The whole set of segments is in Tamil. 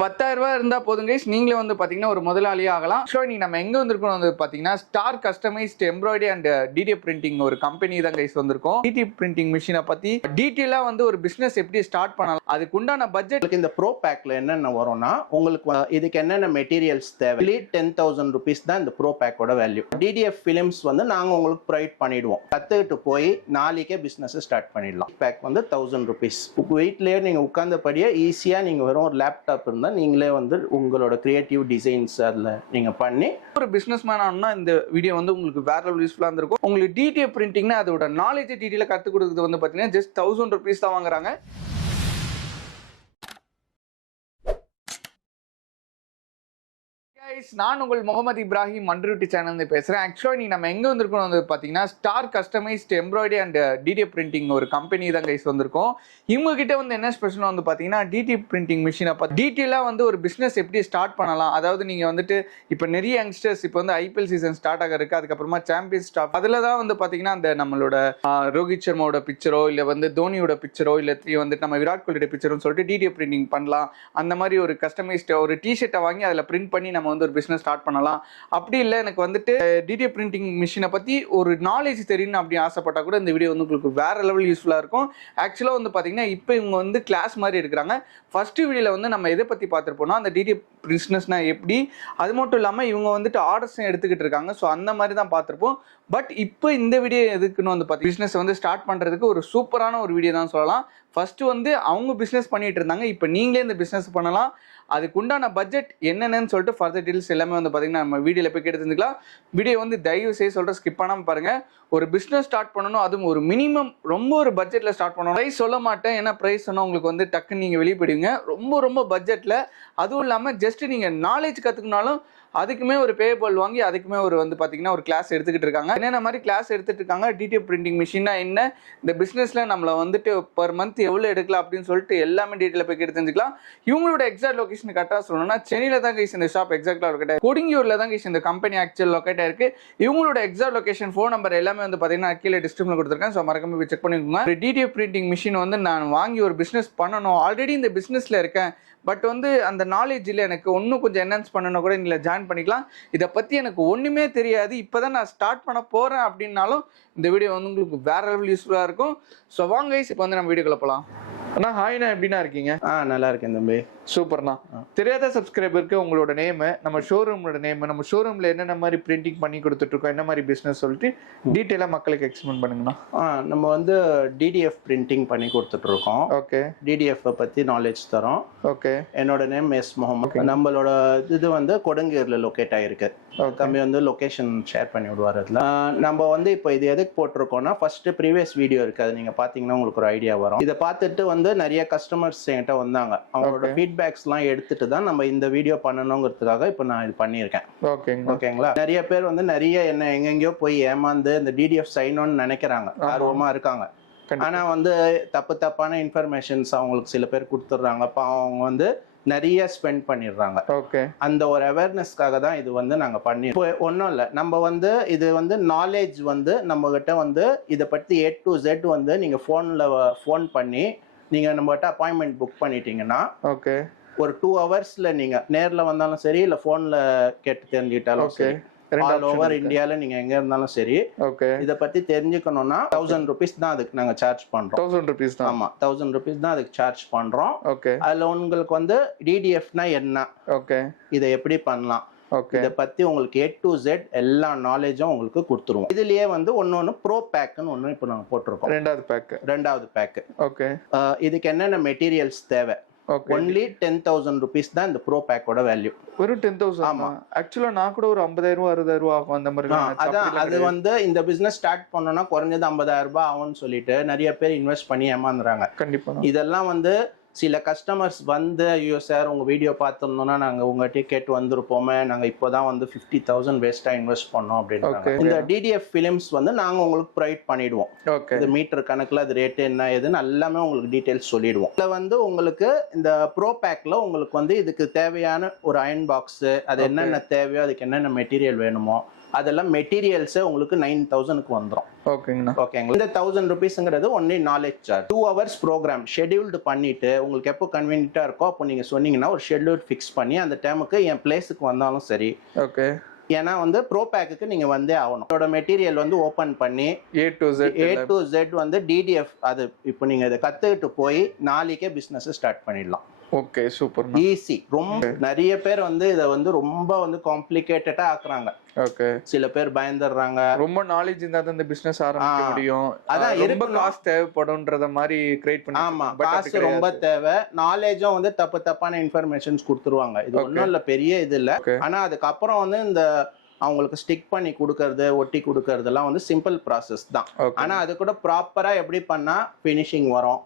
10,000 இருந்தா போதும் கைஸ், நீங்களே வந்து பாத்தீங்கன்னா ஒரு முதலாளியே ஆகலாம். ஸோ நீ நம்ம எங்க வந்திருக்கோம் வந்து பாத்தீங்கன்னா star customised embroidery and TTF printing ஒரு கம்பெனி தான் கைஸ் வந்திருக்கோம். டிடிஎஃப் பிரிண்டிங் மிஷினை பத்தி டீட்டெயிலா வந்து ஒரு பிசினஸ் எப்படி ஸ்டார்ட் பண்ணலாம், அதுக்கு உண்டான பட்ஜெட் இந்த ப்ரோ பேக்ல என்னென்ன வரும்னா உங்களுக்கு இதுக்கு என்னென்ன மெட்டீரியல்ஸ் தேவை 10,000 rupees தான் இந்த ப்ரோ பேக்கோட வேல்யூ. டிடிஎஃப் ஃபிலிம்ஸ் வந்து நாங்க உங்களுக்கு ப்ரொவைட் பண்ணிடுவோம். கத்துக்கிட்டு போய் நாளைக்கே பிசினஸ் ஸ்டார்ட் பண்ணிடலாம். பேக் வந்து 1000 rupees. வீட்லயே நீங்க உட்கார்ந்தபடியே ஈஸியா நீங்க வெறும் ஒரு லேப்டாப் இருந்தா நீங்களே வந்து உங்களோட கிரியேட்டிவ் டிசைன்ஸ் அதுல நீங்க பண்ணி ஒரு பிசினஸ் மேன் ஆனா இந்த வீடியோ வந்து உங்களுக்கு வேற லெவல் யூஸ்ஃபுல்லா இருந்திருக்கும். உங்களுக்கு டிடிஎஃப் பிரிண்டிங்னா அதோட நாலேஜ் டீடைலா கத்து கொடுக்கிறது வந்து பாத்தீங்கன்னா ஜஸ்ட் 1000 rupees தான் வாங்குறாங்க. நான் உங்கள் முகமது இப்ராஹிம் மண்ட்ரூட்டி சேனல் பேசுறேன். ஆக்சுவலா நீ நம்ம எங்க வந்திருக்கோம் வந்து பாத்தீங்கன்னா star customised embroidery and TTF printing ஒரு கம்பெனி தான் கைஸ் வந்திருக்கோம். இவங்க கிட்ட வந்து என்ன ஸ்பெஷல் வந்து பாத்தீங்கன்னா டிடிஎஃப் பிரிண்டிங் மிஷினை பத்தி டீட்டெயிலா வந்து ஒரு பிசினஸ் எப்படி ஸ்டார்ட் பண்ணலாம். அதாவது நீங்க வந்துட்டு இப்ப நிறைய யங்ஸ்டர்ஸ் இப்ப வந்து ஐபிஎல் சீசன் ஸ்டார்ட் ஆக இருக்கு, அதுக்கப்புறமா சாம்பியன்ஸ் ஸ்டாப் அதுல தான் வந்து பாத்தீங்கன்னா அந்த நம்மளோட ரோஹித் சர்மாவோட பிக்சரோ இல்ல வந்து தோனியோட பிக்சரோ இல்ல வந்து நம்ம விராட் கோலியோட பிக்சரோ சொல்லிட்டு டிடிஎஃப் பிரிண்டிங் பண்ணலாம். அந்த மாதிரி ஒரு கஸ்டமைஸ்ட் ஒரு டிஷர்ட்டை வாங்கி அதுல பிரிண்ட் பண்ணி நம்ம வந்து ஒரு பிசினஸ் ஸ்டார்ட் பண்ணலாம். அப்படி இல்லை எனக்கு வந்துட்டு டிடிஎஃப் பிரிண்டிங் மிஷினை பத்தி ஒரு நாலேஜ் தெரியணும் அப்படி ஆசைப்பட்டா கூட இந்த வீடியோ வந்து உங்களுக்கு வேற லெவல் யூஸ்ஃபுல்லா இருக்கும். ஆக்சுவலா வந்து பாத்தீங்கன்னா இப்போ இவங்க வந்து கிளாஸ் மாதிரி எடுக்கிறாங்க. ஃபர்ஸ்ட் வீடியோல வந்து நம்ம எதை பத்தி பார்த்துருப்போம்னா அந்த டிடிஎஃப் பிசினஸ்னா எப்படி, அது மட்டும் இல்லாமல் இவங்க வந்துட்டு ஆர்டர்ஸ் எடுத்துக்கிட்டு இருக்காங்க. ஸோ அந்த மாதிரி தான் பார்த்துருப்போம். பட் இப்போ இந்த வீடியோ எதுக்குன்னு வந்து பார்த்து பிஸ்னஸ் வந்து ஸ்டார்ட் பண்ணுறதுக்கு ஒரு சூப்பரான ஒரு வீடியோ தான் சொல்லலாம். ஃபர்ஸ்ட் வந்து அவங்க பிஸ்னஸ் பண்ணிட்டு இருந்தாங்க, இப்போ நீங்களே இந்த பிஸ்னஸ் பண்ணலாம். அதுக்கு உண்டான பட்ஜெட் என்னென்னு சொல்லிட்டு ஃபர்தர் டீல்ஸ் எல்லாமே வந்து பார்த்தீங்கன்னா நம்ம வீடியோவில் போய் கேட்டு தெரிஞ்சுக்கலாம். வீடியோ வந்து தயவு செய்து சொல்கிற ஸ்கிப் பண்ணாமல் பாருங்கள். ஒரு பிஸ்னஸ் ஸ்டார்ட் பண்ணணும், அதுவும் ஒரு மினிமம் ரொம்ப ஒரு பட்ஜெட்டில் ஸ்டார்ட் பண்ணணும். ப்ரைஸ் சொல்ல மாட்டேன், ஏன்னா ப்ரைஸ் சொன்னால் உங்களுக்கு வந்து டக்குன்னு நீங்கள் வெளியே போயிடுவீங்க. ரொம்ப பட்ஜெட்டில், அதுவும் இல்லாமல் ஜஸ்ட் நீங்கள் நாலேஜ் கற்றுக்கினாலும் அதுக்குமே ஒரு பேபல் வாங்கி அதுக்குமே ஒரு வந்து பார்த்தீங்கன்னா ஒரு கிளாஸ் எடுத்துக்கிட்டு இருக்காங்க. என்னென்ன மாதிரி கிளாஸ் எடுத்துட்டு இருக்காங்க, டிடிஎஃப் பிரிண்டிங் மிஷினா என்ன, இந்த பிஸ்னஸில் நம்மளை வந்துட்டு பர் மந்த் எவ்வளோ எடுக்கலாம் அப்படின்னு சொல்லிட்டு எல்லாமே டீட்டெயிலாக போய் கேட்டு தெரிஞ்சுக்கலாம். இவங்களோட எக்ஸாக்ட் லொகேஷன் கரெக்டாக சொல்லணும்னா சென்னையில் தான் கைஸ் இந்த ஷாப் எக்ஸாக்டாக லொக்கேட் ஆயிருக்கு. கொடுங்கியூரில் தான் கைஸ் இந்த கம்பெனி ஆக்சுவல் லொக்கேட் ஆயிருக்கு. இவங்களோட எக்ஸாக்ட் லொகேஷன், ஃபோன் நம்பர் எல்லாமே வந்து பார்த்தீங்கன்னா கீழே டிஸ்கிரிப்ஷனில் கொடுத்துருக்கேன். ஸோ மறக்காம போய் செக் பண்ணிக்கோங்க. ஒரு டிடிஎஃப் பிரிண்டிங் மிஷின் வந்து நான் வாங்கி ஒரு பிஸ்னஸ் பண்ணணும், ஆல்ரெடி இந்த பிஸ்னஸில் இருக்கேன், பட் வந்து அந்த நாலேஜ் இல்லை எனக்கு, இன்னும் கொஞ்சம் என்ஹான்ஸ் பண்ணணும் கூட நீங்கள் ஜாயின் பண்ணிக்கலாம். இதை பற்றி எனக்கு ஒன்றுமே தெரியாது, இப்போ தான் நான் ஸ்டார்ட் பண்ண போகிறேன் அப்படின்னாலும் இந்த வீடியோ வந்து உங்களுக்கு வேற லெவல் யூஸ்ஃபுல்லாக இருக்கும். ஸோ வாங்க கைஸ் இப்போ வந்து நம்ம வீடியோக்குள்ள போகலாம். அண்ணா ஹாய்ண்ணா, எப்படின்னா இருக்கீங்க? நல்லா இருக்கேன் தம்பி. சூப்பர்ண்ணா. தெரியாத சப்ஸ்கிரைபருக்கு உங்களோட நேமு, நம்ம ஷோரூமோட நேமு, நம்ம ஷோரூமில் என்னென்ன மாதிரி பிரிண்டிங் பண்ணி கொடுத்துட்ருக்கோம், என்ன மாதிரி பிஸ்னஸ் சொல்லிட்டு டீட்டெயிலாக மக்களுக்கு எக்ஸ்பிளைன் பண்ணுங்கண்ணா. நம்ம வந்து டிடிஎஃப் பிரிண்டிங் பண்ணி கொடுத்துட்ருக்கோம். ஓகே. டிடிஎஃப் பற்றி நாலேஜ் தரோம். ஓகே. என்னோட நேம் எஸ் முகமது. நம்மளோட இது வந்து கொடுங்கூரில் லொக்கேட் ஆகிருக்கு. தம்பி வந்து லொக்கேஷன் ஷேர் பண்ணி விடுவார். அதில் நம்ம வந்து இப்போ இது எதுக்கு போட்டிருக்கோம்னா, ஃபர்ஸ்ட் ப்ரீவியஸ் வீடியோ இருக்குது, அது நீங்கள் பார்த்தீங்கன்னா உங்களுக்கு ஒரு ஐடியா வரும். இதை பார்த்துட்டு வந்து நிறைய கஸ்டமர்ஸ் என்கிட்ட வந்தாங்க, அவங்களோட ஃபீட்பேக்ஸ்லாம் எடுத்துட்டு தான் நம்ம இந்த வீடியோ பண்ணணுங்கிறதுக்காக இப்போ நான் இது பண்ணியிருக்கேன். ஓகேங்களா? நிறைய பேர் வந்து நிறைய என்ன எங்கெங்கயோ போய் ஏமாந்து இந்த டிடிஎஃப் சைனோன்னு நினைக்கிறாங்க, ஆர்வமா இருக்காங்க. ஆனா வந்து தப்பான இன்ஃபர்மேஷன்ஸ் அவங்களுக்கு சில பேர் கொடுத்துட்றாங்க. அப்போ அவங்க வந்து நிறைய ஸ்பெண்ட் பண்ணிடுறாங்க. அந்த ஒரு அவேர்னஸ்க்காக தான் இது வந்து நாங்க பண்ணி ஒன்றும் இல்லை. நம்ம வந்து இது வந்து நாலேஜ் வந்து நம்ம கிட்ட வந்து இதை பற்றி A to Z வந்து நீங்க ஃபோன் பண்ணி நீங்க நம்ம கிட்ட அப்பாயின்மெண்ட் புக் பண்ணிட்டீங்கன்னா ஒரு 2 hours நீங்க நேர்ல வந்தாலும் சரி, இல்ல போன்ல கேட்டு தெரிஞ்சுக்கிட்டாலும் சரி, ஆல் ஓவர் இந்தியால நீங்க எங்க இருந்தாலும் சரி, இத பத்தி தெரிஞ்சுக்கணும்னா 1000 rupees தான் அதுக்கு நாங்க சார்ஜ் பண்றோம். 1000 rupees தான். ஆமா, 1000 rupees தான் அதுக்கு சார்ஜ் பண்றோம். அதுல உங்களுக்கு வந்து டிடிஎஃப்னா என்ன, இதை எப்படி பண்ணலாம், இதை பத்தி உங்களுக்கு A to Z எல்லா நாலேஜும் உங்களுக்கு கொடுத்துருவோம். இதுலயே வந்து ஒன்னொன்னு ப்ரோ பேக்னு ஒன்னு இப்போ நாங்க போட்டிருக்கோம். ரெண்டாவது பேக். இதுக்கு என்னென்ன மெட்டீரியல்ஸ் தேவை, only 10,000 rupees தான் இந்த ப்ரோ பேக்கோட வேல்யூ. வெறும் 10,000? ஆமா. ஆக்சுவலா நான் கூட ஒரு 50,000 60,000 ஆகும் அந்த மாதிரி. அதான் அது வந்து இந்த பிசினஸ் ஸ்டார்ட் பண்ணனும்னா குறைஞ்சது 50,000 ஆகும்னு சொல்லிட்டு நிறைய பேர் இன்வெஸ்ட் பண்ணி ஏமாந்துறாங்க. கண்டிப்பா. இதெல்லாம் வந்து சில கஸ்டமர்ஸ் வந்து, ஐயோ சார் உங்க வீடியோ பார்த்துருந்தோம்னா நாங்க உங்ககிட்ட கேட்டு வந்திருப்போமே, நாங்க இப்போதான் வந்து 50,000 வேஸ்டா இன்வெஸ்ட் பண்ணோம் அப்படின்னு. இந்த டிடிஎஃப் ஃபிலிம்ஸ் வந்து நாங்க உங்களுக்கு ப்ரொவைட் பண்ணிடுவோம். இது மீட்டர் கணக்குல அது ரேட் என்ன ஏதுன்னு எல்லாமே உங்களுக்கு டீடைல்ஸ் சொல்லிடுவோம். இதுல வந்து உங்களுக்கு இந்த ப்ரோ பேக்ல உங்களுக்கு வந்து இதுக்கு தேவையான ஒரு அயன் பாக்ஸ், அது என்னென்ன தேவையோ அதுக்கு என்னென்ன மெட்டீரியல் வேணுமோ அதெல்லாம் மெட்டீரியல்ஸே உங்களுக்கு 9000க்கு வந்துடும். ஓகேங்கண்ணா. ஓகேங்களா. இந்த 1000 rupeesங்கிறது only knowledge charge. 2 hours program scheduled பண்ணிட்டு உங்களுக்கு எப்போ கன்வீனியன்ட்டா இருக்கோ அப்போ நீங்க சொன்னீங்கன்னா ஒரு ஷெட்யூல் ஃபிக்ஸ் பண்ணி அந்த டைமுக்கு என் பிளேஸுக்கு வந்தாலும் சரி. ஓகே. ஏன்னா வந்து ப்ரோ பேக்குக்கு நீங்க வந்தே ஆகணும். அதோட மெட்டீரியல் வந்து ஓபன் பண்ணி A to Z வந்து டிடிஎஃப் அது இப்போ நீங்க இதை கத்துக்கிட்டு போய் நாளைக்கே பிசினஸ் ஸ்டார்ட் பண்ணிடலாம். Okay, super. ஈஸி. ரொம்ப நிறைய பேர் வந்து இதை வந்து ரொம்ப வந்து காம்ப்ளிகேட்டடா ஆக்குறாங்க. ஓகே. சில பேர் பயந்துடுறாங்க. ரொம்ப நாலேஜ் இருந்தா தான் இந்த பிசினஸ் ஆரம்பிக்க முடியும். அதான் ரொம்ப காசு தேவைப்படும்ன்றத மாதிரி கிரியேட் பண்ணி. ஆமா, காசு ரொம்ப தேவை. நாலேஜும் வந்து தப்பான இன்ஃபர்மேஷன்ஸ் கொடுத்துருவாங்க. இது ஒன்றும் இல்லை, பெரிய இது இல்லை. ஆனா அதுக்கப்புறம் வந்து இந்த அவங்களுக்கு ஸ்டிக் பண்ணி கொடுக்கறது, ஒட்டி கொடுக்கறதெல்லாம் வந்து சிம்பிள் ப்ராசஸ் தான். ஆனா அது கூட ப்ராப்பரா எப்படி பண்ணா ஃபினிஷிங் வரும்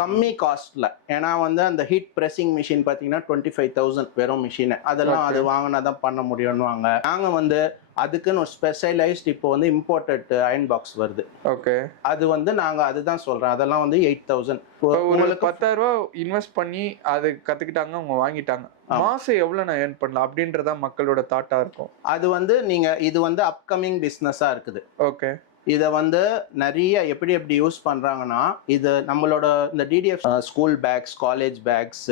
கம்மி காஸ்ட்ல. ஏன்னா வந்து அந்த ஹீட் பிரஸிங் மிஷின் பாத்தீங்கன்னா 25,000 வெறும் மிஷின். அதெல்லாம் அது வாங்கினாதான் பண்ண முடியும்னுவாங்க. நாங்க வந்து அதுக்குன்னு ஒரு ஸ்பெஷலைஸ்ட் இப்போ வந்து இம்போர்ட்டட் அயன் பாக்ஸ் வருது. ஓகே. அது வந்து நாங்க அதுதான் சொல்றேன். அதெல்லாம் வந்து 8,000. உங்களுக்கு 10,000 இன்வெஸ்ட் பண்ணி அது கத்துக்கிட்டாங்க, அவங்க வாங்கிட்டாங்க. மாசம் எவ்வளவு நான் ஏர்ன் பண்ணலாம் அப்படின்றதா மக்களோட தாட்டா இருக்கும். அது வந்து நீங்க இது வந்து அப்கமிங் பிசினஸா இருக்குது. ஓகே. இதை வந்து நிறைய எப்படி யூஸ் பண்றாங்கன்னா, இது நம்மளோட இந்த TDF school bags, college bags,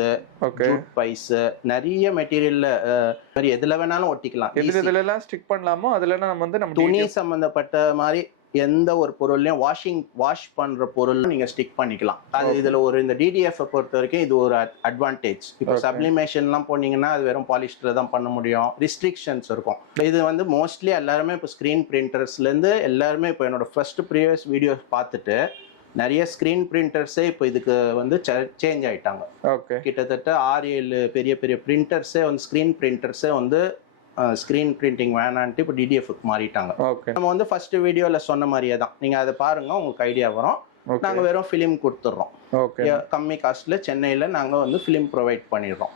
jute பைஸ், நிறைய மெட்டீரியல்ல மாதிரி எதுல வேணாலும் ஒட்டிக்கலாம். எதுல எல்லாம் ஸ்டிக் பண்ணலாமோ அதுல நம்ம வந்து நம்ம துணி சம்பந்தப்பட்ட மாதிரி எந்த ஒரு பொருள்லையும் வாஷ் பண்ற பொருள் நீங்க ஸ்டிக் பண்ணிக்கலாம். அது இதுல ஒரு இந்த டிடிஎஃப் பொறுத்த வரைக்கும் இது ஒரு அட்வான்டேஜ். இப்போ சப்ளிமேஷன்லாம் போனீங்கன்னா அது வெறும் பாலிஸ்டர் தான் பண்ண முடியும். ரிஸ்ட்ரிக்ஷன்ஸ் இருக்கும். இது வந்து மோஸ்ட்லி எல்லாருமே இப்போ ஸ்கிரீன் பிரிண்டர்ஸ்ல இருந்து எல்லாருமே இப்போ என்னோட ஃபர்ஸ்ட் ப்ரீவியஸ் வீடியோ பார்த்துட்டு நிறைய ஸ்கிரீன் பிரிண்டர்ஸே இப்போ இதுக்கு வந்து சேஞ்ச் ஆயிட்டாங்க. கிட்டத்தட்ட 6-7 பெரிய பெரிய பிரிண்டர்ஸே வந்து ஸ்கிரீன் பிரிண்டர்ஸே வந்து ஸ்கிரீன் பிரிண்டிங் வேணான்ட்டு இப்போ டிடிஎஃப்க்கு மாறிட்டாங்க. நம்ம வந்து ஃபர்ஸ்ட் வீடியோல சொன்ன மாதிரியே தான். நீங்க அதை பாருங்க, உங்களுக்கு ஐடியா வரும். நாங்க வெறும் ஃபிலிம் கொடுத்துறோம். கம்மி காஸ்ட்ல சென்னையில நாங்க வந்து ஃபிலிம் ப்ரொவைட் பண்ணிடுறோம்.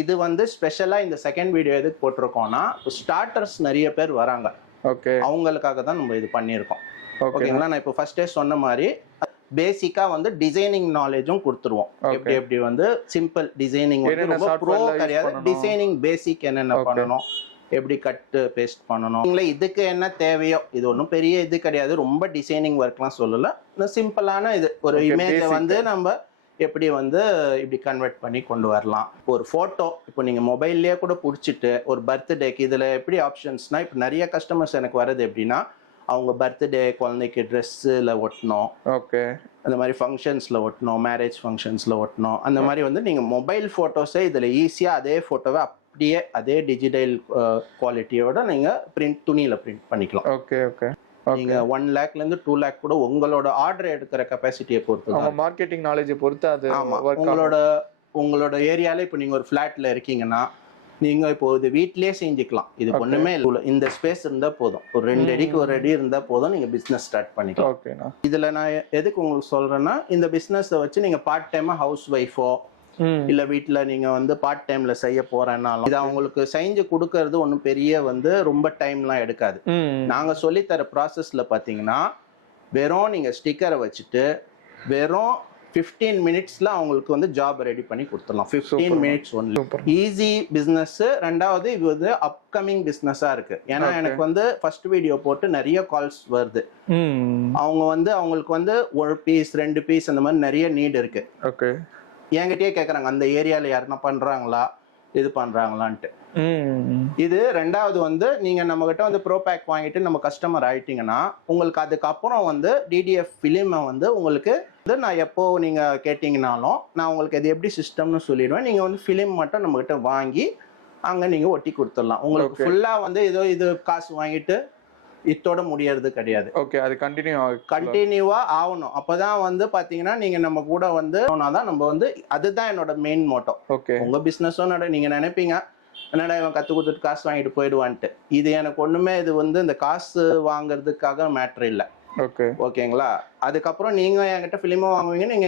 இது வந்து ஸ்பெஷலா இந்த செகண்ட் வீடியோ எதுக்கு போட்டிருக்கோம்னா, ஸ்டார்டர்ஸ் நிறைய பேர் வராங்க. அவங்களுக்காக தான் நம்ம இது பண்ணியிருக்கோம். ஓகேங்களா. நான் இப்போ ஃபர்ஸ்டே சொன்ன மாதிரி பேசிக்கா வந்து டிசைனிங் நாலேஜும் கொடுத்துருவோம். எப்படி வந்து சிம்பிள் டிசைனிங் வந்து ரொம்ப ப்ரோ கிடையாது. டிசைனிங் பேசிக் என்னென்ன பண்ணணும், எப்படி கட் பேஸ்ட் பண்ணணும், இதுக்கு என்ன தேவையோ. இது ஒன்றும் பெரிய இது கிடையாது. ரொம்ப டிசைனிங் ஒர்க்லாம் சொல்லல. சிம்பிளான இது ஒரு இமேஜை வந்து நம்ம எப்படி வந்து இப்படி கன்வெர்ட் பண்ணி கொண்டு வரலாம். ஒரு போட்டோ இப்போ நீங்க மொபைல்லேயே கூட பிடிச்சிட்டு ஒரு பர்த்டேக்கு இதுல எப்படி ஆப்ஷன்ஸ்னா, இப்போ நிறைய கஸ்டமர்ஸ் எனக்கு வர்றது எப்படின்னா, அவங்க பர்த்டே, குழந்தைக்கு ட்ரெஸ்ஸில் ஒட்டணும், அந்த மாதிரி ஃபங்க்ஷன்ஸில் ஒட்டணும், மேரேஜ் ஃபங்க்ஷன்ஸில் ஒட்டணும். அந்த மாதிரி வந்து நீங்கள் மொபைல் ஃபோட்டோஸே இதில் ஈஸியாக அதே ஃபோட்டோவை அப்படியே அதே டிஜிட்டல் குவாலிட்டியோட நீங்கள் துணியில் பிரிண்ட் பண்ணிக்கலாம். நீங்க 1 lakhலேருந்து 2 lakh கூட உங்களோட ஆர்டர் எடுக்கிற கெப்பாசிட்டியை பொறுத்து, மார்க்கெட்டிங் நாலேஜை பொறுத்து அது. உங்களோட ஏரியால இப்போ நீங்க ஒரு ஃபிளாட்ல இருக்கீங்கன்னா நீங்க இப்போ இது வீட்லயே செஞ்சுக்கலாம். இது ஒண்ணுமே இல்லை. இந்த ஸ்பேஸ் இருந்தா போதும். ஒரு 2 அடிக்கு 1 அடி இருந்தா போதும், நீங்க பிசினஸ் ஸ்டார்ட் பண்ணிக்கலாம். இதுல நான் எதுக்கு உங்களுக்கு சொல்றேன்னா, இந்த பிசினஸ் வச்சு நீங்க பார்ட் டைமா ஹவுஸ் ஒய்ஃபோ இல்ல வீட்டுல நீங்க வந்து பார்ட் டைம்ல செய்ய போறேன்னாலும் இது அவங்களுக்கு செஞ்சு கொடுக்கறது ஒன்றும் பெரிய வந்து ரொம்ப டைம்லாம் எடுக்காது. நாங்க சொல்லித்தர ப்ராசஸ்ல பாத்தீங்கன்னா வெறும் நீங்க ஸ்டிக்கரை வச்சுட்டு வெறும் 15 minutesல அவங்களுக்கு வந்து ஜாப் ரெடி பண்ணி கொடுத்துடலாம். 15 minutes ஒன்லி. Easy business. ரெண்டாவது இது வந்து அப்கமிங் பிசினஸா இருக்கு. ஏன்னா எனக்கு வந்து ஃபர்ஸ்ட் வீடியோ போட்டு நிறைய கால்ஸ் வருது. அவங்க வந்து அவங்களுக்கு வந்து 1 piece 2 piece அந்த மாதிரி நிறைய நீட் இருக்கு. என்கிட்டயே கேட்குறாங்க, அந்த ஏரியால யாருன்னா பண்றாங்களா, இது பண்றாங்களான்ட்டு. இது ரெண்டாவது வந்து நீங்க நம்ம கிட்ட வந்து ப்ரோ பேக் வாங்கிட்டு நம்ம கஸ்டமர் ஆயிட்டீங்கன்னா உங்களுக்கு அதுக்கப்புறம் வந்து டிடிஎஃப் ஃபிலிமை வந்து உங்களுக்கு வந்து நான் எப்போ நீங்க கேட்டீங்கன்னாலும் நான் உங்களுக்கு இது எப்படி சிஸ்டம்னு சொல்லிடுவேன். நீங்க வந்து ஃபிலிம் மட்டும் நம்ம கிட்ட வாங்கி அங்க நீங்க ஒட்டி கொடுத்துடலாம். உங்களுக்கு ஃபுல்லா வந்து ஏதோ இது காசு வாங்கிட்டு இத்தோட முடியறது கிடையாது. அது கண்டினியூவா ஆகணும். அப்பதான் வந்து பாத்தீங்கன்னா நீங்க நம்ம கூட வந்து நம்ம வந்து அதுதான் என்னோட மெயின் மோட்டோ. உங்க பிசினஸும் நீங்க நினைப்பீங்க என்னடா இவன் கத்து கொடுத்துட்டு காசு வாங்கிட்டு போயிடுவான்ட்டு. இது எனக்கு ஒண்ணுமே இது வந்து இந்த காசு வாங்குறதுக்காக மேட்ரு இல்லை. ஓகேங்களா. அதுக்கப்புறம் நீங்க என்கிட்ட ஃபிலிமும் வாங்குவீங்க, நீங்க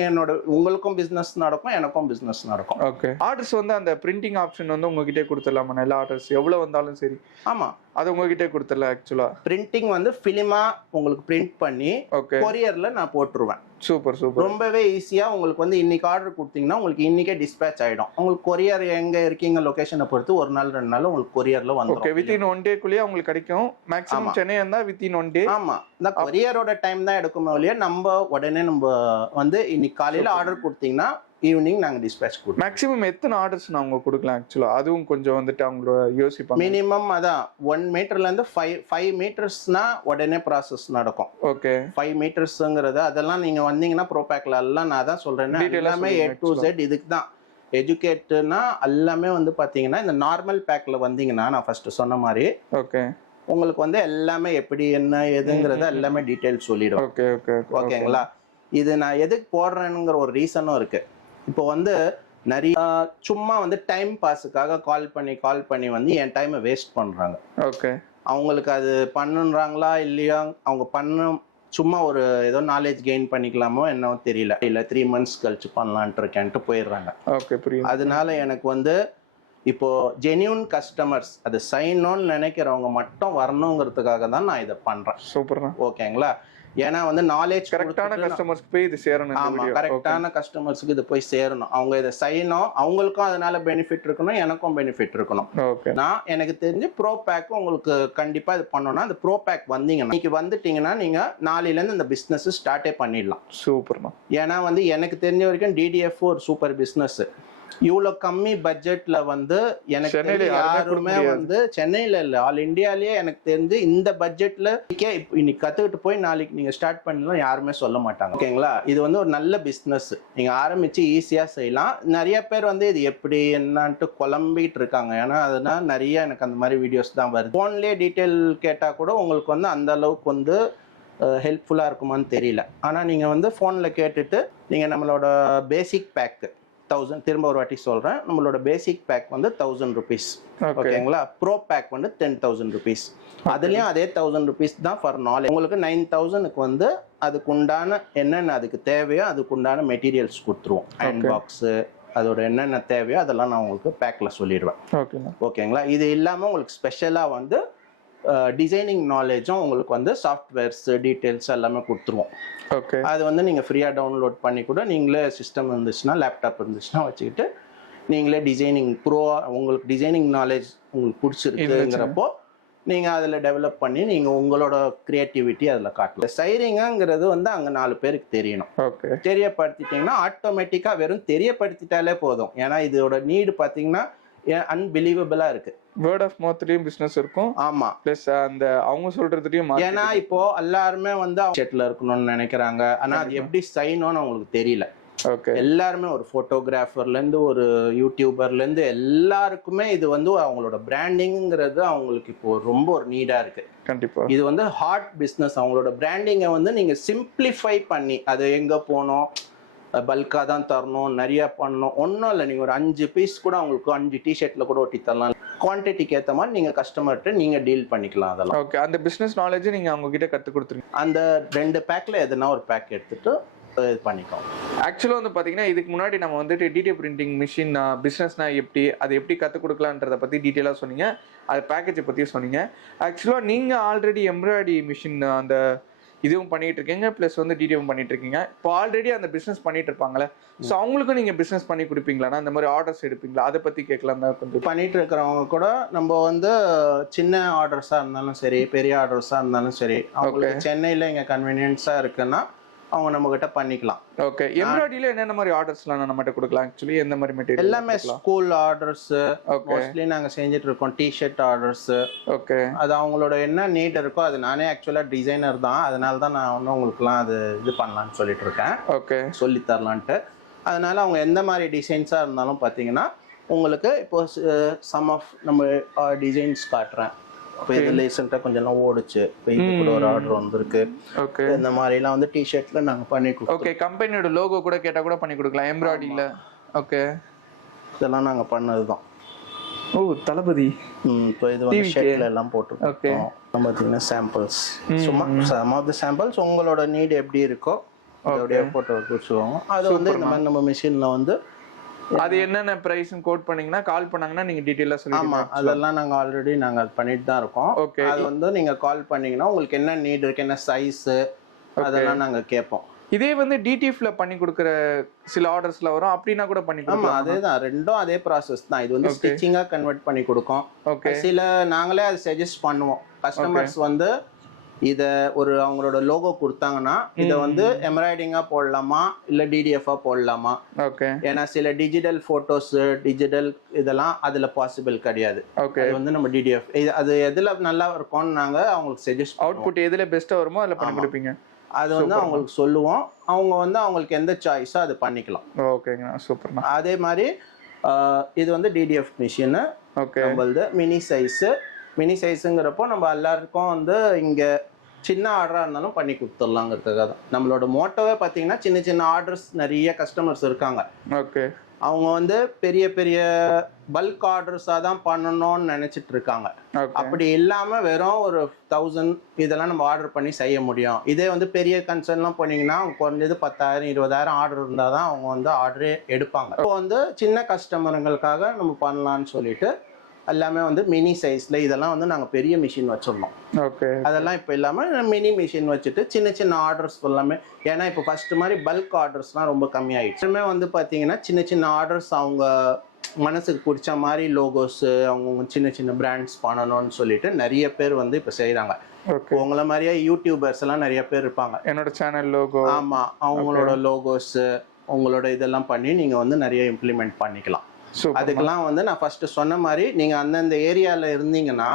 உங்களுக்கும் பிசினஸ் நடக்கும், எனக்கும் பிசினஸ் நடக்கும். ஓகே. ஆர்டர்ஸ் வந்து அந்த பிரிண்டிங் ஆப்ஷன் வந்து உங்ககிட்டே கொடுத்துடலாமா? எல்லா ஆர்டர்ஸ் எவ்வளவு வந்தாலும் சரி. ஆமா, அது உங்ககிட்டே கொடுத்துடலாம் ஆக்சுவலா. பிரிண்டிங் வந்து ஃபிலிமா உங்களுக்கு பிரிண்ட் பண்ணி ஓகே. கொரியர்ல நான் போட்டுருவேன். Super super. ரொம்பவே ஈஸியா உங்களுக்கு வந்து இன்னைக்கு ஆர்டர் கொடுத்தீங்கன்னா உங்களுக்கு இன்னைக்கே டிஸ்பேச் ஆயிடும். உங்களுக்கு கொரியர் எங்க இருக்கீங்க லொகேஷனை பொறுத்து 1 நாள் 2 நாள் உங்களுக்கு கொரியர்ல வந்துரும். ஓகே. வித்தின் 1 டேக்குள்ளேயே உங்களுக்கு கிடைக்கும். மேக்ஸிமம் சென்னை இருந்தா வித்தின் 1 டே. ஆமா, இந்த கொரியரோட டைம் தான் எடுக்குமே ஒழிய நம்ம உடனே நம்ம வந்து இன்னைக்கு காலையில ஆர்டர் கொடுத்தீங்கன்னா ஈவினிங் நாங்க டிஸ்பேச் கொடுப்போம். மேக்ஸிமம் எத்தனை ஆர்டர்ஸ் நான் அவங்க கொடுக்கலாம் ஆக்சுவலா? அதுவும் கொஞ்சம் வந்துட்டு அவங்களோட யோசிப்பாங்க. மினிமம் அதான் 1 மீட்டர்ல இருந்து 5 மீட்டர்ஸ்னா உடனே ப்ராசஸ் நடக்கும். ஓகே. 5 மீட்டர்ஸ்ங்கிறது அதெல்லாம் நீங்க வந்தீங்கன்னா ப்ரோபேக்ல எல்லாம் நான் தான் சொல்றேன், எல்லாமே A to Z இதுக்கு தான். எஜுகேட்னா எல்லாமே வந்து பாத்தீங்கன்னா இந்த நார்மல் பேக்ல வந்தீங்கன்னா நான் ஃபர்ஸ்ட் சொன்ன மாதிரி ஓகே உங்களுக்கு வந்து எல்லாமே எப்படி என்ன ஏதுங்கிறத எல்லாமே டீடைல் சொல்லிடும். ஓகே ஓகே ஓகேங்களா? இது நான் எதுக்கு போடுறேனுங்கிற ஒரு ரீசனும் இருக்கு. இப்போ வந்து நிறைய சும்மா வந்து டைம் பாஸுக்காக கால் பண்ணி வந்து என் டைமை வேஸ்ட் பண்றாங்க. ஓகே. அவங்களுக்கு அது பண்ணுறாங்களா இல்லையா, அவங்க சும்மா ஒரு ஏதோ நாலேஜ் கெயின் பண்ணிக்கலாமோ என்னவோ தெரியல, இல்லை 3 months கழிச்சு பண்ணலான்ட்டு இருக்கேன்ட்டு போயிடுறாங்க. ஓகே புரியுது. அதனால எனக்கு வந்து இப்போ ஜென்யூன் கஸ்டமர்ஸ் அது சைன் ஆன் நினைக்கிறவங்க மட்டும் வரணுங்கிறதுக்காக தான் நான் இதை பண்றேன். சூப்பர். ஓகேங்களா? ஏன்னா வந்து நாலேஜ் கரெக்டான கஸ்டமர்ஸ்க்கு போய் இது சேரணும். ஆமா, கரெக்டான கஸ்டமர்ஸ்க்கு இது போய் சேரணும். அவங்க இதை செய்யணும், அவங்களுக்கும் அதனால பெனிஃபிட் இருக்கணும், எனக்கும் பெனிஃபிட் இருக்கணும். நான் எனக்கு தெரிஞ்சு ப்ரோ பேக் உங்களுக்கு கண்டிப்பா இது பண்ணணும்னா அந்த ப்ரோ பேக் வந்தீங்கன்னா இன்னைக்கு வந்துட்டீங்கன்னா நீங்க நாளையில இருந்து இந்த பிசினஸ் ஸ்டார்டே பண்ணிடலாம். சூப்பர்மா. ஏன்னா வந்து எனக்கு தெரிஞ்ச வரைக்கும் DDF ஒரு சூப்பர் பிசினஸ். இவ்வளோ கம்மி பட்ஜெட்ல வந்து எனக்கு யாருமே வந்து சென்னையில இல்ல ஆல் இந்தியாலயே எனக்கு தெரிஞ்சு இந்த பட்ஜெட்ல இன்னைக்கு கத்துக்கிட்டு போய் நாளைக்கு நீங்க ஸ்டார்ட் பண்ணலாம் யாருமே சொல்ல மாட்டாங்க. ஓகேங்களா? இது வந்து ஒரு நல்ல பிசினஸ், நீங்க ஆரம்பிச்சு ஈஸியா செய்யலாம். நிறைய பேர் வந்து இது எப்படி என்னன்ட்டு குழம்பிட்டு இருக்காங்க. ஏன்னா அதனால நிறைய எனக்கு அந்த மாதிரி வீடியோஸ் தான் வருது. போன்லயே டீட்டெயில் கேட்டா கூட உங்களுக்கு வந்து அந்த அளவுக்கு வந்து ஹெல்ப்ஃபுல்லா இருக்குமான்னு தெரியல. ஆனா நீங்க வந்து போன்ல கேட்டுட்டு நீங்க நம்மளோட பேசிக் பேக் 1000, திரும்ப ஒரு வாட்டி சொல்றேன், நம்மளோட பேசிக் பேக் வந்து 1000 rupees. ஓகேங்களா? ப்ரோ பேக் வந்து 10,000 rupees. அதுலயும் அதே 1000 rupees தான் ஃபார் நாலேஜ். உங்களுக்கு 9,000க்கு வந்து அதுக்கு உண்டான என்னென்ன அதுக்கு தேவையோ அதுக்கு உண்டான மெட்டீரியல்ஸ் கொடுத்துருவோம். அயன் பாக்ஸ் அதோட என்னென்ன தேவையோ அதெல்லாம் நான் உங்களுக்கு பேக்ல சொல்லிடுவேன். ஓகேங்களா? இது இல்லாம உங்களுக்கு ஸ்பெஷலா வந்து டிசைனிங் நாலேஜும் உங்களுக்கு வந்து சாஃப்ட்வேர்ஸ் டீட்டெயில்ஸ் எல்லாமே கொடுத்துருவோம். ஓகே. அது வந்து நீங்கள் ஃப்ரீயாக டவுன்லோட் பண்ணி கூட நீங்களே சிஸ்டம் இருந்துச்சுன்னா லேப்டாப் இருந்துச்சுன்னா வச்சுக்கிட்டு நீங்களே டிசைனிங் உங்களுக்கு டிசைனிங் நாலேஜ் உங்களுக்கு பிடிச்சிருக்குங்கிறப்போ நீங்கள் அதில் டெவலப் பண்ணி நீங்கள் உங்களோட க்ரியேட்டிவிட்டி அதில் காட்டலாம். சைரிங்கிறது வந்து அங்கே 4 பேருக்கு தெரியணும். ஓகே. தெரியப்படுத்திட்டிங்கன்னா ஆட்டோமேட்டிக்காக வெறும் தெரியப்படுத்திட்டாலே போதும். ஏன்னா இதோட நீடு பார்த்தீங்கன்னா அன்பிலீவபிளா இருக்கு. வேர்ட் ஆஃப் மவுத்லயும் பிசினஸ் இருக்கும். ஆமா. பிளஸ் அந்த அவங்க சொல்றதுலயும் ஏன்னா இப்போ எல்லாருமே வந்து செட்ல இருக்கணும்னு நினைக்கிறாங்க. ஆனா அது எப்படி செய்யணும்னு அவங்களுக்கு தெரியல. ஓகே. எல்லாருமே ஒரு போட்டோகிராஃபர்ல இருந்து ஒரு யூடியூபர்ல இருந்து எல்லாருக்குமே இது வந்து அவங்களோட பிராண்டிங்கிறது அவங்களுக்கு இப்போ ரொம்ப ஒரு நீடா இருக்கு. கண்டிப்பா. இது வந்து ஹார்ட் பிசினஸ். அவங்களோட பிராண்டிங்கை வந்து நீங்க சிம்பிளிஃபை பண்ணி அது எங்க போனோம் பல்காக தான் தரணும், நிறைய பண்ணணும், ஒன்றும் இல்லை. நீங்கள் ஒரு 5 பீஸ் கூட அவங்களுக்கு 5 டிஷர்ட்டில் கூட ஒட்டி தரலாம். குவான்டிட்டிக்கு ஏற்ற மாதிரி நீங்கள் கஸ்டமர்கிட்ட நீங்கள் டீல் பண்ணிக்கலாம். அதெல்லாம் ஓகே. அந்த பிஸ்னஸ் நாலேஜ் நீங்கள் அவங்க கிட்ட கற்றுக் கொடுத்துருங்க. அந்த 2 பேக்கில் எதுனா ஒரு பேக் எடுத்துட்டு இது பண்ணிக்கோங்க. ஆக்சுவலாக வந்து பார்த்தீங்கன்னா இதுக்கு முன்னாடி நம்ம வந்துட்டு டிடிஎஃப் பிரிண்டிங் மிஷின் பிஸ்னஸ்னா எப்படி அதை எப்படி கற்றுக் கொடுக்கலான்றதை பற்றி டீட்டெயிலாக சொன்னீங்க. அது பேக்கேஜை பற்றியும் சொன்னீங்க. ஆக்சுவலாக நீங்கள் ஆல்ரெடி எம்ப்ராய்டரி மிஷின் அந்த இதுவும் பண்ணிட்டு இருக்கீங்க, ப்ளஸ் வந்து டிடிஎஃப் பண்ணிட்டு இருக்கீங்க. இப்போ ஆல்ரெடி அந்த பிஸ்னஸ் பண்ணிட்டு இருப்பாங்களே, ஸோ அவங்களுக்கும் நீங்கள் பிஸ்னஸ் பண்ணி கொடுப்பீங்களா? இந்த மாதிரி ஆர்டர்ஸ் எடுப்பீங்களா? அதை பற்றி கேட்கலாம் தான். கொஞ்சம் பண்ணிட்டு இருக்கிறவங்க கூட நம்ம வந்து சின்ன ஆர்டர்ஸாக இருந்தாலும் சரி, பெரிய ஆர்டர்ஸாக இருந்தாலும் சரி, அவங்களுக்கு சென்னையில் இங்கே கன்வீனியன்ஸாக இருக்குன்னா அவங்க நம்ம கிட்ட பண்ணிக்கலாம். ஓகே. எம்ப்ராய்டரியில என்னென்ன மாதிரி ஆர்டர்ஸ்லாம் நம்ம கிட்ட கொடுக்கலாம்? ஆக்சுவலி எந்த மாதிரி மெட்டீரியல்? எல்லாமே ஸ்கூல் ஆர்டர்ஸ் மோஸ்ட்லி நாங்க செஞ்சுட்டு இருக்கோம். T-shirt orders. ஓகே. அது அவங்களோட என்ன நீட் இருக்கோ, அது நானே ஆக்சுவலா டிசைனர் தான், அதனால தான் நான் வந்து உங்களுக்குலாம் அது இது பண்ணலான்னு சொல்லிட்டு இருக்கேன். ஓகே. சொல்லி தரலான்ட்டு. அதனால அவங்க எந்த மாதிரி டிசைன்ஸா இருந்தாலும் பார்த்தீங்கன்னா உங்களுக்கு இப்போ சம் ஆஃப் நம்ம டிசைன்ஸ் காட்டுறேன். இப்போ இது ரீசெண்டாக கொஞ்சம் ஓடுச்சு. இப்போ இது கூட ஒரு ஆர்டர் வந்திருக்கு. ஓகே. இந்த மாதிரிலாம் வந்து டிஷர்ட்ல நாங்கள் பண்ணி கொடுப்போம். ஓகே. கம்பெனியோட லோகோ கூட கேட்டால் கூட பண்ணி கொடுக்கலாம் எம்ப்ராய்டரியில். ஓகே. இதெல்லாம் நாங்கள் பண்ணது தான். ஓ தளபதி. இப்போ இது வந்து ஷர்ட்ல எல்லாம் போட்டுருக்கோம். பார்த்தீங்கன்னா சாம்பிள்ஸ் சும்மா சம் ஆஃப் த சாம்பிள்ஸ் உங்களோட நீட் எப்படி இருக்கோ அதோடைய ஃபோட்டோ கொடுத்துருவாங்க. அது வந்து இந்த மாதிரி நம்ம மிஷினில் வந்து அது என்னென்ன பிரைஸ் கோட் பண்ணீங்கன்னா கால் பண்ணாங்கன்னா நீங்க டீடைலா சொல்லுவீங்க. அதெல்லாம் நாங்கள் ஆல்ரெடி நாங்கள் பண்ணிட்டு தான் இருக்கோம். அது வந்து நீங்கள் கால் பண்ணீங்கன்னா உங்களுக்கு என்ன நீட் இருக்கு, என்ன சைஸு, அதெல்லாம் நாங்கள் கேட்போம். இதே வந்து டிடிஎஃப்ல பண்ணி கொடுக்குற சில ஆர்டர்ஸ்ல வரும், அப்படின்னா கூட பண்ணி கொடுக்கலாம். அதேதான், ரெண்டும் அதே ப்ராசஸ் தான். இது வந்து ஸ்டிச்சிங்கா கன்வெர்ட் பண்ணி கொடுக்கும். சில நாங்களே அதை சஜஸ்ட் பண்ணுவோம். கஸ்டமர்ஸ் வந்து இத ஒரு அவங்களோட லோகோ கொடுத்தாங்கன்னா இதை வந்து எம்ப்ராய்டிங்கா போடலாமா இல்ல டிடிஎஃபா போடலாமா. ஏன்னா சில டிஜிட்டல் போட்டோஸ் டிஜிட்டல் இதெல்லாம் அதுல பாசிபிள் கிடையாது. அது வந்து நம்ம டிடிஎஃப் அது எதுல நல்லா இருக்கும்னு நாங்க அவங்களுக்கு சஜஸ்ட் அவுட்புட் எதுல பெஸ்டா வருமோ அதுல பண்ணி கொடுப்பீங்க. அது வந்து அவங்களுக்கு சொல்லுவோம். அவங்க வந்து அவங்களுக்கு எந்த சாய்ஸோ அது பண்ணிக்கலாம். ஓகேங்க, சூப்பர்ண்ணா. அதே மாதிரி இது வந்து டிடிஎஃப் மிஷின். நம்மளது மினி சைஸுங்கிறப்போ நம்ம எல்லாருக்கும் வந்து இங்கே சின்ன ஆர்டராக இருந்தாலும் பண்ணி கொடுத்துடலாங்கிறதுக்காக தான். நம்மளோட மோட்டோவே பார்த்தீங்கன்னா சின்ன சின்ன ஆர்டர்ஸ் நிறைய கஸ்டமர்ஸ் இருக்காங்க. அவங்க வந்து பெரிய பெரிய பல்க் ஆர்டர்ஸாக தான் பண்ணணும்னு நினச்சிட்டு இருக்காங்க. அப்படி இல்லாமல் வெறும் ஒரு 1000 இதெல்லாம் நம்ம ஆர்டர் பண்ணி செய்ய முடியும். இதே வந்து பெரிய கன்சர்ன்லாம் போனீங்கன்னா குறைஞ்சது 10,000 20,000 ஆர்டர் இருந்தால் தான் அவங்க வந்து ஆர்டரே எடுப்பாங்க. இப்போ வந்து சின்ன கஸ்டமருங்களுக்காக நம்ம பண்ணலான்னு சொல்லிட்டு எல்லாமே வந்து மினி சைஸ்ல இதெல்லாம் வந்து நாங்கள் பெரிய மிஷின் வச்சிருந்தோம். அதெல்லாம் இப்போ இல்லாமல் மினி மிஷின் வச்சுட்டு சின்ன சின்ன ஆர்டர்ஸ் எல்லாமே. ஏன்னா இப்போ ஃபர்ஸ்ட் மாதிரி பல்க் ஆர்டர்ஸ்லாம் ரொம்ப கம்மியாயிடுச்சு. வந்து பார்த்தீங்கன்னா சின்ன சின்ன ஆர்டர்ஸ் அவங்க மனசுக்கு பிடிச்ச மாதிரி லோகோஸ் அவங்க சின்ன சின்ன பிராண்ட்ஸ் பண்ணணும்னு சொல்லிட்டு நிறைய பேர் வந்து இப்போ செய்கிறாங்க. உங்களை மாதிரியே யூடியூபர்ஸ் எல்லாம் நிறைய பேர் இருப்பாங்க. என்னோட சேனல் லோகோ, ஆமாம், அவங்களோட லோகோஸ் உங்களோட இதெல்லாம் பண்ணி நீங்கள் வந்து நிறைய இம்ப்ளிமெண்ட் பண்ணிக்கலாம். அதுக்கெல்லாம் வந்து நான் ஃபர்ஸ்ட் சொன்ன மாதிரி நீங்க அந்தந்த ஏரியால இருந்தீங்கன்னா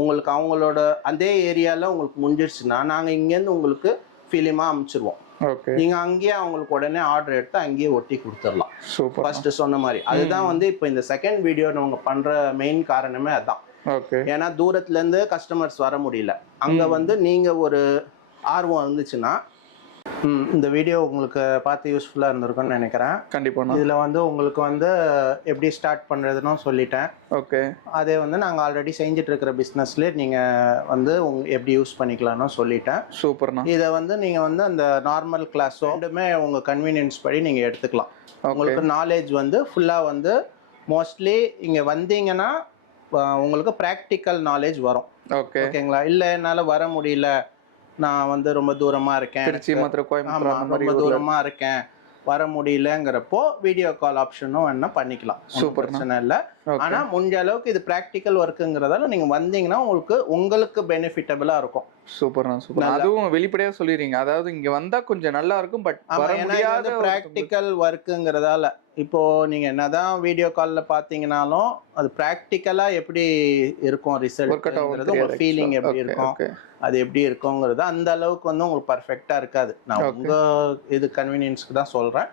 உங்களுக்கு அவங்களோட அதே ஏரியால உங்களுக்கு முடிஞ்சிருச்சுன்னா நாங்க இங்கேருந்து உங்களுக்கு ஃபிலிமா அனுப்பிச்சிருவோம். நீங்க அங்கேயே அவங்களுக்கு உடனே ஆர்டர் எடுத்து அங்கேயே ஒட்டி கொடுத்துடலாம். ஃபர்ஸ்ட் சொன்ன மாதிரி அதுதான் வந்து இப்போ இந்த செகண்ட் வீடியோ நம்ம பண்ற மெயின் காரணமே அதுதான். ஏன்னா தூரத்துல இருந்து கஸ்டமர்ஸ் வர முடியல. அங்க வந்து நீங்க ஒரு ஆர்வம் இருந்துச்சுன்னா இந்த வீடியோ உங்களுக்கு பார்த்து யூஸ்ஃபுல்லாக இருந்திருக்கும்னு நினைக்கிறேன். கண்டிப்பாக. இதில் வந்து உங்களுக்கு வந்து எப்படி ஸ்டார்ட் பண்ணுறதுன்னு சொல்லிட்டேன். அதே வந்து நாங்கள் ஆல்ரெடி செஞ்சுட்டு இருக்கிற பிஸ்னஸ்லேயே நீங்கள் வந்து எப்படி யூஸ் பண்ணிக்கலாம்னு சொல்லிட்டேன். சூப்பர்ண்ணா. இதை வந்து நீங்கள் வந்து அந்த நார்மல் கிளாஸோ ரெண்டுமே உங்கள் கன்வீனியன்ஸ் படி நீங்கள் எடுத்துக்கலாம். உங்களுக்கு நாலேஜ் வந்து ஃபுல்லாக வந்து மோஸ்ட்லி இங்கே வந்தீங்கன்னா உங்களுக்கு ப்ராக்டிக்கல் நாலேஜ் வரும். ஓகேங்களா? இல்லை என்னால் வர முடியல, நான் வந்து ரொம்ப தூரமா இருக்கேன், ரொம்ப தூரமா இருக்கேன், வர முடியலங்கிறப்போ வீடியோ கால் ஆப்ஷனும் என்ன பண்ணிக்கலாம். சூப்பர், பிரச்சனை இல்லை. ஆனா முடிஞ்ச அளவுக்கு இது ப்ராக்டிக்கல் ஒர்க்குங்கிறதால நீங்க வந்தீங்கன்னா உங்களுக்கு பெனிஃபிட்டபிளா இருக்கும். சூப்பர்ண்ணா, சூப்பர். அதுவும் வெளிப்படையா சொல்லிடுறீங்க. அதாவது இங்க வந்தா கொஞ்சம் நல்லா இருக்கும், பட் ப்ராக்டிக்கல் ஒர்க்குங்கிறதால இப்போ நீங்க என்னதான் வீடியோ கால்ல பாத்தீங்கன்னாலும் அது ப்ராக்டிக்கலா எப்படி இருக்கும், ரிசல்ட் ஃபீலிங் எப்படி இருக்கும், அது எப்படி இருக்குங்கிறது அந்த அளவுக்கு வந்து உங்களுக்கு பர்ஃபெக்டா இருக்காது. நான் உங்க இது கன்வீனியன்ஸ்க்கு தான் சொல்றேன்.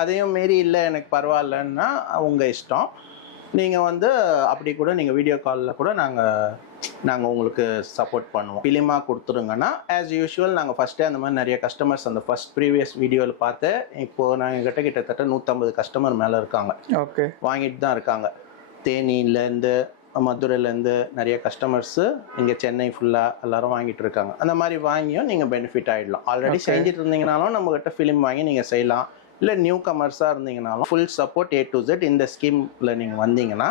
அதையும் மீறி இல்லை எனக்கு பரவாயில்லன்னா உங்க இஷ்டம். நீங்க வந்து அப்படி கூட நீங்க வீடியோ காலில் கூட நாங்கள் உங்களுக்கு சப்போர்ட் பண்ணுவோம். ஃபிலிமா கொடுத்துருங்கன்னா ஆஸ் யூஷுவல் நாங்கள் ஃபஸ்ட்டே அந்த மாதிரி நிறைய கஸ்டமர்ஸ் அந்த ஃபர்ஸ்ட் ப்ரீவியஸ் வீடியோவில் பார்த்து இப்போது நாங்கள் கிட்டத்தட்ட 150 கஸ்டமர் மேலே இருக்காங்க. வாங்கிட்டு தான் இருக்காங்க. தேனியிலேருந்து மதுரையிலேருந்து நிறைய கஸ்டமர்ஸு இங்கே சென்னை ஃபுல்லாக எல்லாரும் வாங்கிட்டு இருக்காங்க. அந்த மாதிரி வாங்கியும் நீங்கள் பெனிஃபிட் ஆகிடலாம். ஆல்ரெடி செஞ்சுட்டு இருந்தீங்கனாலும் நம்மகிட்ட ஃபிலிம் வாங்கி நீங்கள் செய்யலாம். இல்லை நியூ கமர்ஸாக இருந்தீங்கனாலும் full support A to Z இந்த ஸ்கீமில் நீங்கள் வந்தீங்கன்னா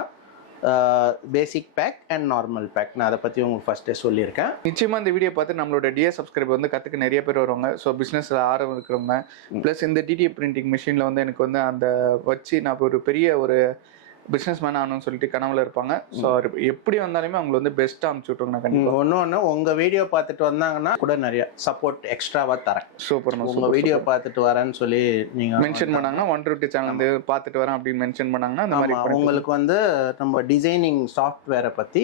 basic pack and normal pack. நான் அதை பற்றி உங்களுக்கு ஃபர்ஸ்டே சொல்லியிருக்கேன். நிச்சயமாக இந்த வீடியோ பார்த்து நம்மளோட டிஎஸ் சப்ஸ்கிரைபர் வந்து கற்றுக்க நிறைய பேர் வருவாங்க. ஸோ பிஸ்னஸில் ஆர்வம் இருக்கிறவங்க ப்ளஸ் இந்த டிடிஎஃப் பிரிண்டிங் மிஷினில் வந்து எனக்கு வந்து அந்த வச்சு நான் ஒரு பெரிய ஒரு பிஸ்னஸ் மேன் ஆகணும்னு சொல்லிட்டு கனவுல இருப்பாங்க. ஸோ எப்படி வந்தாலுமே அவங்க வந்து பெஸ்ட்டாக அனுப்பிச்சு விட்டுருங்க. கண்டிப்பாக ஒன்று உங்கள் வீடியோ பார்த்துட்டு வந்தாங்கன்னா கூட நிறைய சப்போர்ட் எக்ஸ்ட்ராவாக தரேன். சூப்பர். உங்கள் வீடியோ பார்த்துட்டு வரேன்னு சொல்லி நீங்கள் மென்ஷன் பண்ணாங்கன்னா 150 சேனல் வந்து பார்த்துட்டு வரேன் அப்படின்னு மென்ஷன் பண்ணாங்கன்னா அந்த மாதிரி உங்களுக்கு வந்து நம்ம டிசைனிங் சாஃப்ட்வேரை பற்றி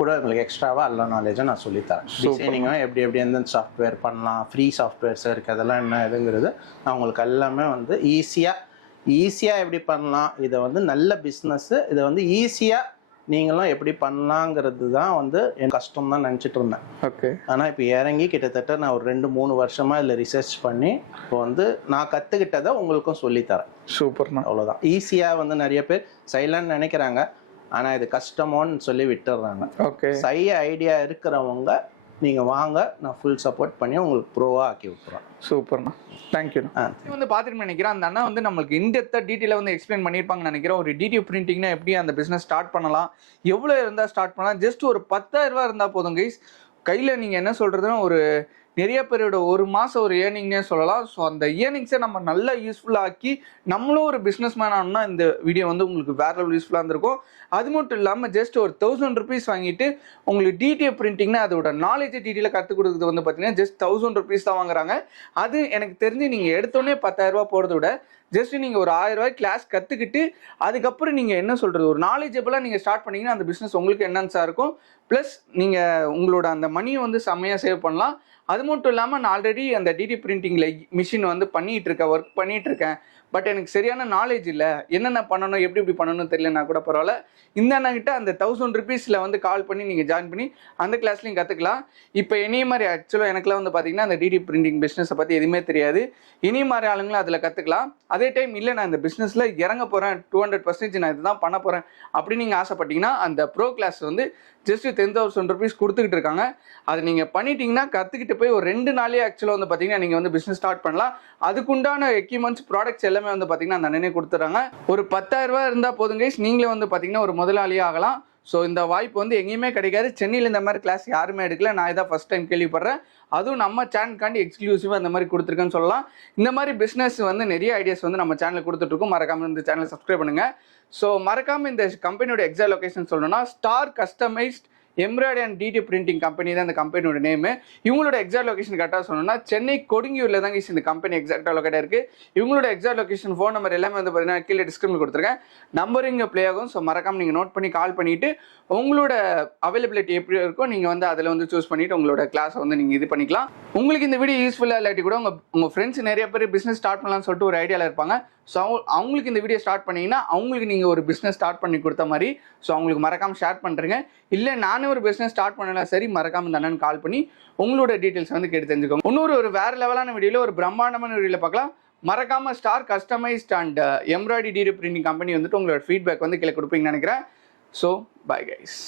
கூட உங்களுக்கு எக்ஸ்ட்ராவாக எல்லா நாலேஜும் நான் சொல்லித்தரேன். டிசைனிங்காக எப்படி எந்த சாஃப்ட்வேர் பண்ணலாம், ஃப்ரீ சாஃப்ட்வேர்ஸ் இருக்குது, அதெல்லாம் என்ன எதுங்கிறது நான் உங்களுக்கு எல்லாமே வந்து ஈஸியாக எப்படி பண்ணலாம், இதை வந்து நல்ல பிஸ்னஸ்ஸு, இதை வந்து ஈஸியாக நீங்களும் எப்படி பண்ணலாங்கிறது தான் வந்து என் கஷ்டம் தான் நினச்சிட்டு இருந்தேன். ஆனால் இப்போ இறங்கி கிட்டத்தட்ட நான் ஒரு 2-3 வருஷமாக இதில் ரிசர்ச் பண்ணி இப்போ வந்து நான் கற்றுக்கிட்டதை உங்களுக்கும் சொல்லித்தரேன். சூப்பர்ண்ணா. அவ்வளோதான். ஈஸியாக வந்து நிறைய பேர் செய்யலான்னு நினைக்கிறாங்க. ஆனால் இது கஷ்டமோன்னு சொல்லி விட்டுடுறாங்க. ஓகே. செய்ய ஐடியா இருக்கிறவங்க நீங்கள் வாங்க, நான் ஃபுல் சப்போர்ட் பண்ணி உங்களுக்கு ப்ரோவாக ஆக்கி விட்டுறேன். சூப்பர்ண்ணா, தேங்க்யூண்ணா. வந்து பார்த்துட்டு நினைக்கிறேன் அந்த அண்ணா வந்து நம்மளுக்கு இன்டெப்த்தாக டீட்டெயிலாக வந்து எக்ஸ்பிளைன் பண்ணியிருப்பாங்கன்னு நினைக்கிறேன். ஒரு டிடிஎஃப் பிரிண்டிங்னா எப்படி அந்த பிஸ்னஸ் ஸ்டார்ட் பண்ணலாம், எவ்வளோ இருந்தால் ஸ்டார்ட் பண்ணலாம், ஜஸ்ட் ஒரு 10,000 ரூபா இருந்தால் போதும் கைஸ். கையில் நீங்கள் என்ன சொல்கிறதுன்னா ஒரு நிறைய பேரோட ஒரு மாதம் ஒரு ஏர்னிங்னே சொல்லலாம். ஸோ அந்த ஏர்னிங்ஸை நம்ம நல்லா யூஸ்ஃபுல்லாக ஆக்கி நம்மளும் ஒரு பிஸ்னஸ் மேன் ஆனோம்னா இந்த வீடியோ வந்து உங்களுக்கு வேற லெவல் யூஸ்ஃபுல்லாக இருந்திருக்கும். அது மட்டும் இல்லாமல் ஜஸ்ட் ஒரு 1000 rupees வாங்கிட்டு உங்களுக்கு டிடிஎஃப் பிரிண்டிங்னா அதோட நாலேஜ் டீட்டெயிலாக கற்றுக் கொடுக்குறது வந்து பார்த்தீங்கன்னா ஜஸ்ட் 1000 rupees தான் வாங்குறாங்க. அது எனக்கு தெரிஞ்சு நீங்கள் எடுத்தோடனே 10,000 ரூபா போகிறத விட ஜஸ்ட் நீங்கள் ஒரு 1000 ரூபாய் கிளாஸ் கற்றுக்கிட்டு அதுக்கப்புறம் நீங்கள் என்ன சொல்கிறது ஒரு நாலேஜபிளாக நீங்கள் ஸ்டார்ட் பண்ணிங்கன்னா அந்த பிஸ்னஸ் உங்களுக்கு என்னன்ஸாக இருக்கும். ப்ளஸ் நீங்கள் உங்களோட அந்த மணியை வந்து செம்மையாக சேவ் பண்ணலாம். அது மட்டும் இல்லாமல் நான் ஆல்ரெடி அந்த டிடி பிரிண்டிங்கில் மிஷின் வந்து ஒர்க் பண்ணிகிட்டு இருக்கேன். பட் எனக்கு சரியான நாலேஜ் இல்லை, என்னென்ன பண்ணணும் எப்படி பண்ணணும்னு தெரியலனா கூட பரவாயில்ல, இந்த அண்ணாகிட்ட அந்த 1000 rupeesல வந்து கால் பண்ணி நீங்கள் ஜாயின் பண்ணி அந்த கிளாஸ்லையும் கற்றுக்கலாம். இப்போ இனிய மாதிரி ஆக்சுவலாக எனக்குலாம் வந்து பார்த்தீங்கன்னா அந்த டிடி பிரிண்டிங் பிஸ்னஸை பற்றி எதுவுமே தெரியாது. இனி மாதிரி ஆளுங்களும் அதில் கற்றுக்கலாம். அதே டைம் இல்லை நான் இந்த பிஸ்னஸில் இறங்க போகிறேன் 200% நான் இதுதான் பண்ண போகிறேன் அப்படின்னு நீங்கள் ஆசைப்பட்டீங்கன்னா அந்த ப்ரோ கிளாஸ் வந்து ஜஸ்ட் 10,000 rupees கொடுத்துக்கிட்டு இருக்காங்க. அது நீங்கள் பண்ணிட்டீங்கன்னா கற்றுக்கிட்டு போய் ஒரு 2 நாளே ஆக்சுவலாக வந்து பார்த்தீங்கன்னா நீங்கள் வந்து பிஸ்னஸ் ஸ்டார்ட் பண்ணலாம். அதுக்குண்டான எக்யூப்மெண்ட்ஸ் ப்ராடக்ட்ஸ் எல்லாமே வந்து பார்த்தீங்கன்னா அந்த அண்ணனே கொடுத்துட்றாங்க. ஒரு 10,000 ரூபா இருந்தால் போதும் கைஸ், நீங்களே வந்து பார்த்தீங்கன்னா ஒரு முதலாளியே ஆகலாம். ஸோ இந்த வாய்ப்பு வந்து எங்கேயுமே கிடைக்காது. சென்னையில் இந்த மாதிரி கிளாஸ் யாருமே எடுக்கல, நான் இதான் ஃபஸ்ட் டைம் கேள்விப்படுறேன். அதுவும் நம்ம சேனலுக்காண்டி எக்ஸ்க்ளூசிவாக இந்த மாதிரி கொடுத்துருக்கேன்னு சொல்லலாம். இந்த மாதிரி பிஸ்னஸ் வந்து நிறைய ஐடியாஸ் வந்து நம்ம சேனலில் கொடுத்துட்ருக்கோம். மறக்காமல் இந்த சேனலை சப்ஸ்கிரைப் பண்ணுங்கள். ஸோ மறக்காமல் இந்த கம்பெனியோட எக்ஸாக்ட் லொகேஷன் சொல்லணும்னா star customised embroidery and DD printing company தான் இந்த கம்பெனியோட நேமு. இவங்களோட எக்ஸாக்ட் லொகேஷன் கரெக்டாக சொல்லணும்னா சென்னை கொடுங்கியூரில் தாங்க இந்த கம்பெனி எக்ஸாக்டாக லொக்கேட்டாக இருக்குது. இவங்களோட எக்ஸாக்ட் லொகேஷன் ஃபோன் நம்பர் எல்லாமே வந்து பார்த்தீங்கன்னா கீழே டிஸ்கிரிப்ஷனில் கொடுத்துருக்கேன். நம்பர் இங்கே ப்ளே ஆகும். ஸோ மறக்காமல் நீங்கள் நோட் பண்ணி கால் பண்ணிவிட்டு உங்களோட அவைலபிலிட்டி எப்படி இருக்கோ நீங்கள் வந்து அதில் வந்து சூஸ் பண்ணிவிட்டு உங்களோட கிளாஸை வந்து நீங்கள் இது பண்ணிக்கலாம். உங்களுக்கு இந்த வீடியோ யூஸ்ஃபுல்லாக இல்லாட்டி கூட உங்கள் ஃப்ரெண்ட்ஸ் நிறைய பேர் பிஸ்னஸ் ஸ்டார்ட் பண்ணலாம்னு சொல்லிட்டு ஒரு ஐடியாவில் இருப்பாங்க. ஸோ அவங்களுக்கு இந்த வீடியோ ஸ்டார்ட் பண்ணிங்கன்னா அவங்களுக்கு நீங்கள் ஒரு பிஸ்னஸ் ஸ்டார்ட் பண்ணி கொடுத்த மாதிரி. ஸோ அவங்களுக்கு மறக்காமல் ஷேர் பண்ணுறேங்க. இல்லை நானே ஒரு பிஸ்னஸ் ஸ்டார்ட் பண்ணலாம், சரி மறக்காமல் இந்த அண்ணன் கால் பண்ணி உங்களோட டீட்டெயில்ஸ் வந்து கேட்டு தெரிஞ்சுக்கோங்க. இன்னொரு வேறு லெவலான வீடியோவில் ஒரு பிரம்மாண்டமான வீடியோவில் பார்க்கலாம். மறக்காமல் star customised and embroidery DD printing company வந்துட்டு உங்களோட ஃபீட்பேக் வந்து கீழே கொடுப்பீங்கன்னு நினைக்கிறேன். So bye guys.